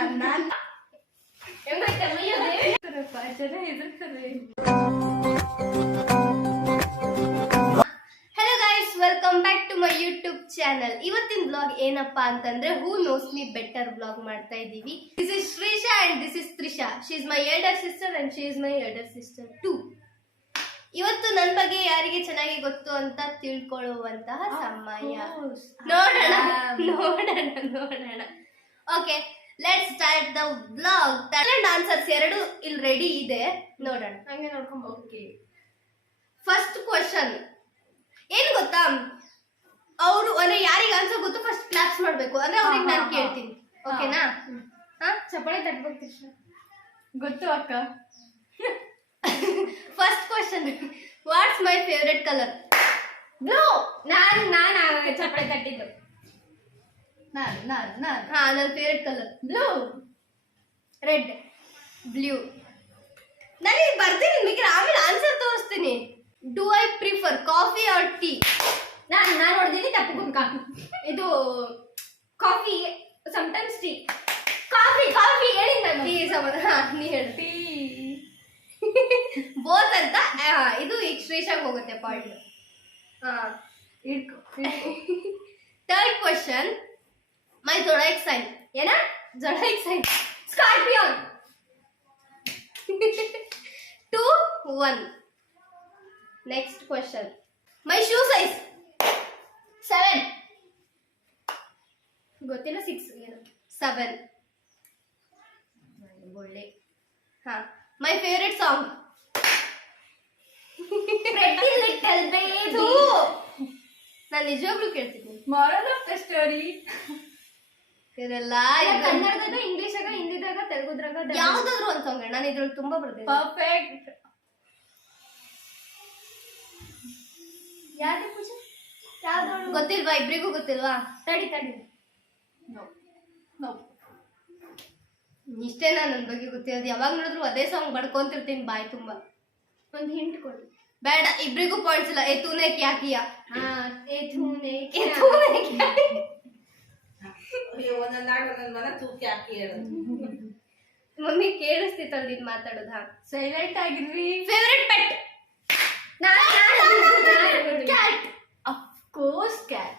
Hello guys, welcome back to my YouTube channel. ಇವತ್ತಿನ vlog ಏನಪ್ಪಾ ಅಂತಂದ್ರೆ who knows me better vlog ಮಾಡ್ತಾ ಇದೀವಿ. This is Shrisha and this is Trisha. She is my elder sister and she is my elder sister too. ಇವತ್ತು ನನ್ನ ಬಗ್ಗೆ ಯಾರಿಗೆ ಚೆನ್ನಾಗಿ ಗೊತ್ತು ಅಂತ ತಿಳ್ಕೊಳ್ಳುವಂತಹ ಸಮಯ. ನೋಡೋಣ. Okay, let's start the vlog. Talent answers ಎರಡು ಇಲ್ಲಿ ರೆಡಿ ಇದೆ, ನೋಡೋಣ. ಹಂಗೆ ನೋಡ್ಕೊಂಡು ಓಕೆ. ಫಸ್ಟ್ ಕ್ವಶನ್ ಏನು ಗೊತ್ತಾ, ಅವರು ಅಂದ್ರೆ ಯಾರಿಗೆ ಆನ್ಸರ್ ಗೊತ್ತು ಫಸ್ಟ್ ಕ್ಲಾಪ್ಸ್ ಮಾಡಬೇಕು, ಅಂದ್ರೆ ಅವ್ರಿಗೆ ನಾನು ಕೇಳ್ತೀನಿ. ಓಕೆನಾ? ಚಪ್ಪಾಳೆ ತಟ್ಬೇಕು. ಗೊತ್ತು ಅಕ್ಕ. ಫಸ್ಟ್ ಕ್ವಶನ್, ವಾಟ್ಸ್ ಮೈ ಫೇವರೆಟ್ ಕಲರ್? ಬ್ಲೂ. ನಾನು ಚಪ್ಪಾಳೆ ತಟ್ಟಿದ್ದು. ನನ್ನ favourite colour blue. Red. Blue. ನನಗೆ ಬರ್ತೀನಿ, ನಿಮಗೆ ಆಮೇಲೆ ಆನ್ಸರ್ ತೋರಿಸ್ತೀನಿ. Do I prefer coffee or tea? ನಾನು ನೋಡಿದ್ದೀನಿ ತಪ್ಪು ಗುಂಕ. ಇದು ಕಾಫಿ, ಸಮಟೈಮ್ಸ್ ಟೀ. ಕಾಫಿ ಹೇಳಿ ನಾನು. ಟೀ ಸಂಬಂಧ ನೀ ಹೇಳು. ಟೀ ಬೋತ್ ಅಂತ. ಇದು ಈಗ ಶ್ರೀಶಾಗ್ ಹೋಗುತ್ತೆ ಪಾಯಿಂಟ್. ಥರ್ಡ್ ಕ್ವಶನ್, ಮೈ ಜೊಡೈಕ್ ಸೈನ್? ಏನ ಜೊಡೈಕ್ ಸೈನ್? ಸ್ಕಾರ್ಪಿಯೋನ್. 2-1. ನೆಕ್ಸ್ಟ್ ಕ್ವಶನ್, ಮೈ ಶೂ ಸೈಜ್? 7. ಗೊತ್ತಿಲ್ಲ. 6 ಏನು? 7. ಒಳ್ಳೆ. ಮೈ favourite song? Pretty little baby. ನಾನು ನಿಜವಾಗ್ಲೂ ಕೇಳ್ತೀನಿ. Moral of the story. ಇದೆಲ್ಲ ಕನ್ನಡದಾಗ, ಇಂಗ್ಲಿಷಾಗ, ಹಿಂದಿದಾಗ, ತೆಲುಗುದ್ರಾಗ ಯಾವ್ದಾದ್ರು ಒಂದು ಸಾಂಗ್. ನಾನು ಇದ್ರಲ್ಲಿ ತುಂಬಾ ಬರ್ತೀನಿ. ಪರ್ಫೆಕ್ಟ್. ಯಾವ್ದು ಪೂಜೆ? ಯಾವ್ದು ಗೊತ್ತಿಲ್ವಾ? ಇಬ್ರಿಗೂ ಗೊತ್ತಿಲ್ವಾ? ತಡಿ. ನೋ. ಇಷ್ಟೇ ನನ್ನ ಬಗ್ಗೆ ಗೊತ್ತಿರೋದು. ಯಾವಾಗ ನೋಡಿದ್ರು ಅದೇ ಸಾಂಗ್ ಬಡ್ಕೊಂತಿರ್ತೀನಿ ಬಾಯಿ ತುಂಬಾ. ಒಂದು ಹಿಂಟ್ ಕೊಡಿ. ಬೇಡ, ಇಬ್ರಿಗೂ ಪಾಯಿಂಟ್ಸ್ ಇಲ್ಲ. ತೂನೆ ಕ್ಯಾ ಕಿಯಾ? ಮಮ್ಮಿ ಕೇಳಿಸ್ತಿತ್ತಲ್ಲ ನೀನ್ ಮಾತಾಡೋದು. ಸೈಲೆಂಟ್ ಆಗಿರ್ರಿ. Favourite pet? Cat. Of course cat.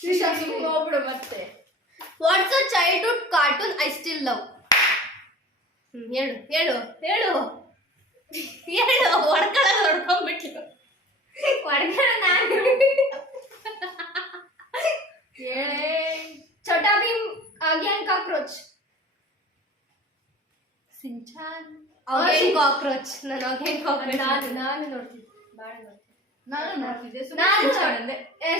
Shrisha ಹೋಗ್ಬಿಡು ಮತ್ತೆ. What's a childhood cartoon I still love? ಹೇಳು. ಹೊಡ್ಕೊಂಡ್ಬಿಟ್ಲು. ನಾನು Chhota Bheem, again cockroach. Shinchan. Again cockroach. ನಾನು ಅಗೇನ್ ಕಾಕ್ರೋಚ್ ನಾನು ನೋಡ್ತಿದ್ದೆ. ನಾನು ನೋಡ್ತಿದ್ದೆ.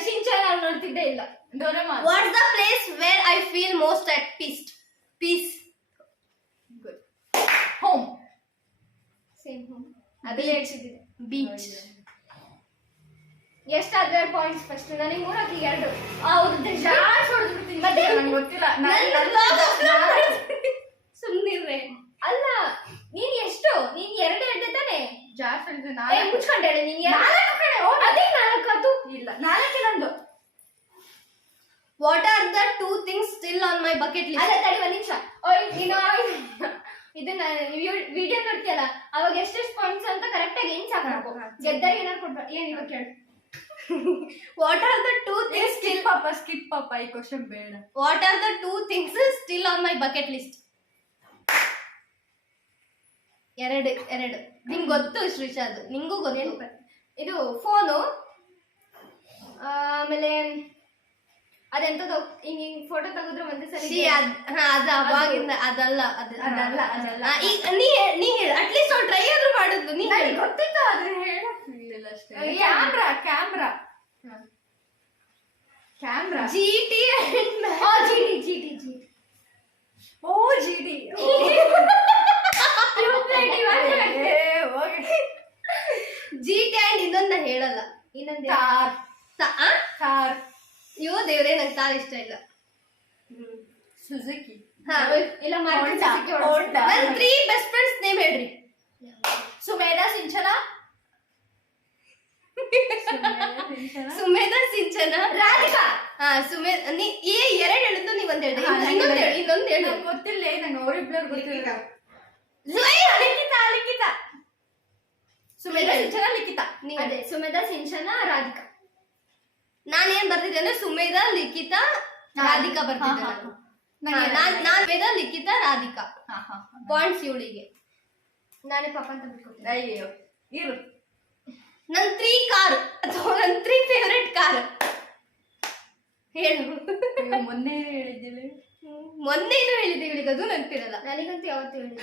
ಶಿಂಚಾನ್ ನೋಡ್ತಿದ್ದೆ ಇಲ್ಲ. Doraemon. What's the place where I feel most at peace? Good. Home. Same home. ಅದೇ ಹೇಳ್ತಿದ್ದೆ. ಬೀಚ್. ಎಷ್ಟಾದ್ರೆ ಪಾಯಿಂಟ್ಸ್ ಫಸ್ಟ್? ನನಗೆ 3 2. ಹೌದು, ಜಾಸ್ತಿ ಹೊಡೆದ್ಬಿಡ್ತೀನಿ. ಮತ್ತೆ ನಂಗೆ ಗೊತ್ತಿಲ್ಲ. ಸುಮ್ಮನಿರ್ರೆ. ಅಲ್ಲ, ನೀನ್ ಎಷ್ಟು? ನೀನ್ 2 ಹೇಳ್ದೆ ತಾನೆ? ಜಾಸ್ತಿ ಮುಚ್ಕೊಂಡೆ ಹೇಳಿ. ನೀನ್ 4 ಅದೇ 4 ಇಲ್ಲ, 4 ನಂದು. What are the 2 things still on my bucket list? ಅಲ್ಲ, ತಡಿ ಒಂದ್ ನಿಮಿಷ. ನೀನು ಇದನ್ನ ವಿಡಿಯೋ ನೋಡ್ತೀಯಲ್ಲ, ಅವಾಗ ಎಷ್ಟೆಷ್ಟು ಪಾಯಿಂಟ್ಸ್ ಅಂತ ಕರೆಕ್ಟ್ ಆಗಿ ಏನ್ ಸಾಕು. ಗೆದ್ದರಿಗೆ ಏನಾರು ಕೊಡ್ಬಾರ. ಏನ್ ಇವಾಗ ಕೇಳು. What are the 2 things skip ಪಾಪ ಈ ಕ್ವಶನ್ ಬೇಡ. What are the 2 things still on my bucket list? 2. ನಿಂಗೆ ಗೊತ್ತು ಶ್ರೀಶಾ, ಅದು ನಿಂಗೂ ಗೊತ್ತು. ಇದು ಫೋನು, ಆಮೇಲೆ ಅದೆಂತದ್ದು ಹಿಂಗೆ ಫೋಟೋ ತೆಗೆದ್ರೆ ಒಂದೇ ಸರಿ. ಅದು ಅವಾಗಿಂದ. ಅದಲ್ಲ. ಈಗ ನೀ ಹೇಳು. ಅಟ್ಲೀಸ್ಟ್ ಅವ್ರು ಟ್ರೈ ಆದ್ರೂ ಮಾಡಿದ್ಲು. ನೀ ಗೊತ್ತಿತ್ತು, ಆದ್ರೆ ಹೇಳಲಿಲ್ಲ ಅಷ್ಟೇ. ಕ್ಯಾಮ್ರಾ. GT. GT ಅಂಡ್ ಇನ್ನೊಂದು ಹೇಳಲ್ಲ. ಇನ್ನೊಂದು ಕಾರ್. ಅಯ್ಯೋ ದೇವ್ರೆ, ನಂಗೆ ಕಾರ್ ಇಷ್ಟ ಇಲ್ಲ. ಸುಜುಕಿ. ಇಲ್ಲ, ನನ್ನ 3 ಬೆಸ್ಟ್ ಫ್ರೆಂಡ್ಸ್ ನೇಮ್ ಹೇಳ್ರಿ. ಸುಮೇಧಾ, ಸಿಂಚನಾ, ಸುಮೇಧಾ, ಸಿಂಚನಾ, ರಾಧಿಕಾ. ಸುಮೇಧಾ. ನೀ 2 ಹೇಳಿದ್ದು, ನೀವ್ 1 ಇನ್ನೊಂದ್ ಹೇಳ್ದೆ ಇನ್ನೊಂದ್ ಹೇಳು ನಂಗೆ ಗೊತ್ತಿಲ್ಲ ನಂಗೆ ಅವರಿಬ್ಬರು ಗೊತ್ತಿಲ್ಲ ಲಿಖಿತ ಸುಮೇಧಾ ಸಿಂಚನ ಲಿಖಿತ ಅದೇ ಸುಮೇಧಾ ಸಿಂಚನ ರಾಧಿಕಾ. ನಾನೇನ್ ಬರ್ತಿದ್ದೆ ಅಂದ್ರೆ ಸುಮೇಧಾ ಲಿಖಿತ ರಾಧಿಕಾ ಬರ್ತಿದ್ದೆ ನಾನ್ ಸುಮೇಧಾ ಲಿಖಿತ ರಾಧಿಕಾ ಪಾಯಿಂಟ್ಸ್ ಇವಳಿಗೆ. ನಾನೇ ಪಾಪ ಅಂತ ಬಿಟ್ಕೊತೀನಿ. ಅಯ್ಯೋ ಇರು ನನ್ 3 ಕಾರ್ ಅಥವಾ ನನ್ 3 ಫೇವರೇಟ್ ಕಾರ್ ಹೇಳು. ಮೊನ್ನೆ ಹೇಳಿದ್ದಿಲ್ಲ ಮೊನ್ನೆನೂ ಹೇಳಿದ್ದೆ ಇವಳಿಗೆ, ಅದು ನೆನಪಿರಲ್ಲ. ನನಗಂತೂ ಯಾವತ್ತೂ ಹೇಳಿಲ್ಲ.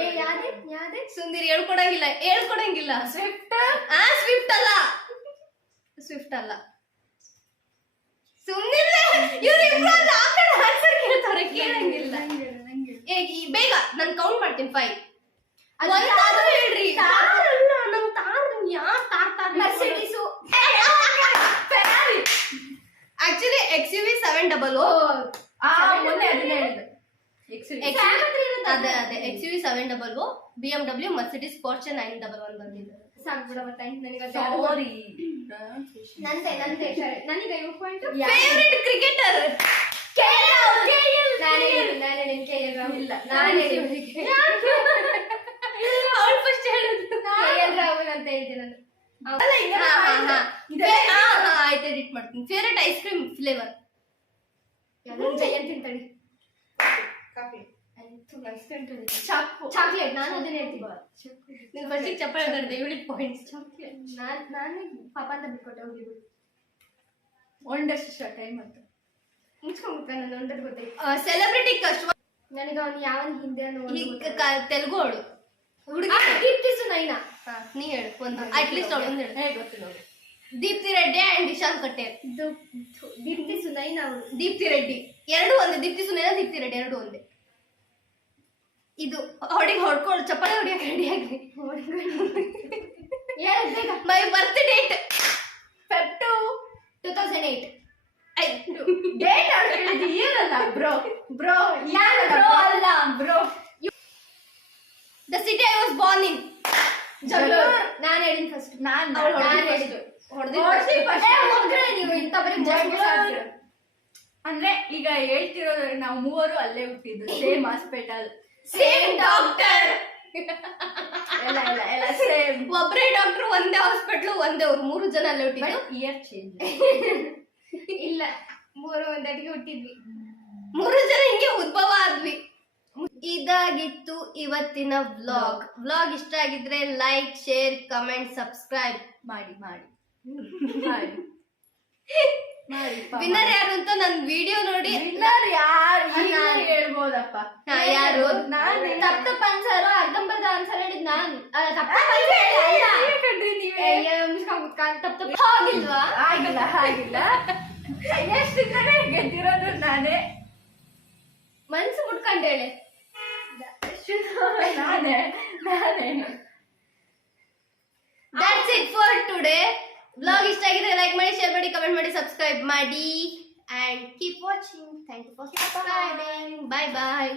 ಏ ಯಾವ್ದೇ ಸುಂದರಿ ಹೇಳ್ಕೊಡಂಗಿಲ್ಲ. ಸ್ವಿಫ್ಟ್ ಅಲ್ಲ ಸುಮ್ನಿರ್ರೆ. ಇವ್ರಿಬ್ರು ಅಲ್ಲಿ ಆ ಕಡೆ ಆನ್ಸರ್ ಕೇಳ್ತಾವ್ರೆ, ಕೇಳಂಗಿಲ್ಲ. ಬೇಗ ನಾನು ಕೌಂಟ್ ಮಾಡ್ತೀನಿ 5. ಒಂದಾದ್ರೂ ಹೇಳ್ರಿ. ತಾರಲ್ಲ ನಮ್ ತಾರ್ ಮರ್ಸಿಡೀಸು ಆಕ್ಚುಲಿ XUV 700 ಮೊನ್ನೆ ಅದನ್ನೇ ಹೇಳಿದ್ದು ಅದೇ XUV 700 BMW Mercedes Porsche 911 ಬಂದಿದೆ. ಸಾಕು ಬಿಡ ಮತ್ತೆ ನನಗೆ ಸಾರಿ ನಂದೆ ನನಗೆ 5 ಪಾಯಿಂಟ್. ಫೇವರೇಟ್ ಕ್ರಿಕೆಟರ್ ನಾನೇ KL ರಾಹುಲ್ ಇಲ್ಲ ನಾನೇ ಅವಳು ಫಸ್ಟ್ ಹೇಳಿದ್ರು KL ರಾಹುಲ್ ಅಂತ ಹೇಳ್ತೀನಿ ನಾನು. ಆಯ್ತು ಎಡಿಟ್ ಮಾಡ್ತೀನಿ. ಫೇವರೇಟ್ ಐಸ್ ಕ್ರೀಮ್ ಫ್ಲೇವರ್ ಜಯಂತಿನ ತಡಿ ಚಾಕ್ಲೇಟ್. ನಾನು ಅದನ್ನ ಹೇಳ್ತೀನಿ. ನೀವು ಫಸ್ಟಿಗೆ ಚಪ್ಪಾಳೆ ತರದೆ ಇವಳಿಗೆ ಪಾಯಿಂಟ್ಸ್. ಚಾಕ್ಲೇಟ್ ನಾನೇ ಪಾಪ ಅಂತ ಬಿಟ್ಕೊಟ್ಟೆ ಹೋಗಿಬಿಡು. ಒಂದಷ್ಟು ಟೈಮ್ ಅಂತ ಮುಚ್ಕೊಂಡ್ಬಿಟ್ಟ ನನ್ನ ಒಂದದ್ದು ಗೊತ್ತಾಯ್ತು. ಸೆಲೆಬ್ರಿಟಿ ಕಷ್ಟ ನನಗೆ ಅವನು ಯಾವನ್ ಹಿಂದೆ ತೆಲುಗು ಅವಳು ಹುಡುಗಿ. ದೀಪ್ತಿ ಸುನೈನಾ. ನೀ ಹೇಳು ಒಂದು ಅಟ್ಲೀಸ್ಟ್ ಅವಳು ಒಂದು ಹೇಳು. ಗೊತ್ತಿಲ್ಲ ದೀಪ್ತಿ ರೆಡ್ಡಿ ಅಂಡ್ ಇಶಾನ್ ಕಟ್ಟೇರ್. ದೀಪ್ತಿ ಸುನೈನಾ ಅವಳು. ದೀಪ್ತಿ ರೆಡ್ಡಿ ಎರಡು ಒಂದೇ. ದೀಪ್ತಿ ಸುನೈನಾ ದೀಪ್ತಿ ರೆಡ್ಡಿ ಎರಡು ಒಂದೇ. ಇದು ಹೊಡ್ಕೊಳ್ಳು ಚಪ್ಪಾಳೆ ಹೊಡಿಯಕ್ಕೆ ರೆಡಿ ಆಗ್ರಿ. ಮೈ ಬರ್ತ್ ಡೇಟ್ Feb 2008. ಡೇಟ್ ಹೇಳಿದ್ದು ಏನಲ್ಲ ಬ್ರೋ ಅಲ್ಲ bro. The city I was born in. ನಾನು ಹೇಳಿನ ಫಸ್ಟ್. ನೀವು ಇಂಥ ಬರೀ ಅಂದ್ರೆ ಈಗ ಹೇಳ್ತಿರೋದು ನಾವು ಮೂವರು ಅಲ್ಲೇ ಹುಟ್ಟಿದ್ದು, ಸೇಮ್ ಹಾಸ್ಪಿಟಲ್, ಸೇಮ್ ಡಾಕ್ಟರ್. ಎಲ್ಲ ಸೇಮ್. ಒಬ್ಬರೇ ಡಾಕ್ಟರ್, ಒಂದೇ ಹಾಸ್ಪಿಟ್ಲು, ಒಂದೇ ಅವ್ರು 3 ಜನ ಅಲ್ಲೇ ಹುಟ್ಟಿದ್ದು. ಇಯರ್ ಚೇಂಜ್ ಇಲ್ಲ 3 ಒಂದಟ್ಟಿಗೆ ಹುಟ್ಟಿದ್ವಿ. 3 ಜನ ಹಿಂಗೆ ಉದ್ಭವ ಆದ್ವಿ. ಇದಾಗಿತ್ತು ಇವತ್ತಿನ ವ್ಲಾಗ್ ಇಷ್ಟ ಆಗಿದ್ರೆ ಲೈಕ್, ಶೇರ್, ಕಮೆಂಟ್, ಸಬ್ಸ್ಕ್ರೈಬ್ ಮಾಡಿ ವಿನ್ನರ್ ಯಾರು ಅಂತ ನನ್ ವಿಡಿಯೋ ನೋಡಿ. ವಿನ್ನರ್ ಯಾರು ಹೇಳ್ಬೋದಪ್ಪ. ಯಾರು? ತಪ್ಪ ಅನ್ಸಲ್ಲ, ಅರ್ಧಂಬರ್ಧ ಅನ್ಸಲ್ಲ ಹೇಳಿದ್ ನಾನು. ತಪ್ಪ ಹೋಗಿಲ್ವಾ? ಆಗಿಲ್ಲ ಎಷ್ಟಿಂದಾನೆ ಗೆದ್ದಿರೋದು ನಾನೇ. ಮನ್ಸು ಮುಟ್ಕೊಂಡೇಳೆ ನಾನೇ That's it for today. Vlog ಇಷ್ಟ ಆಗಿದ್ರೆ ಲೈಕ್ ಮಾಡಿ, ಶೇರ್ ಮಾಡಿ, ಕಮೆಂಟ್ ಮಾಡಿ, ಸಬ್ಸ್ಕ್ರೈಬ್ ಮಾಡಿ and keep watching. Thank you for subscribing. Bye bye.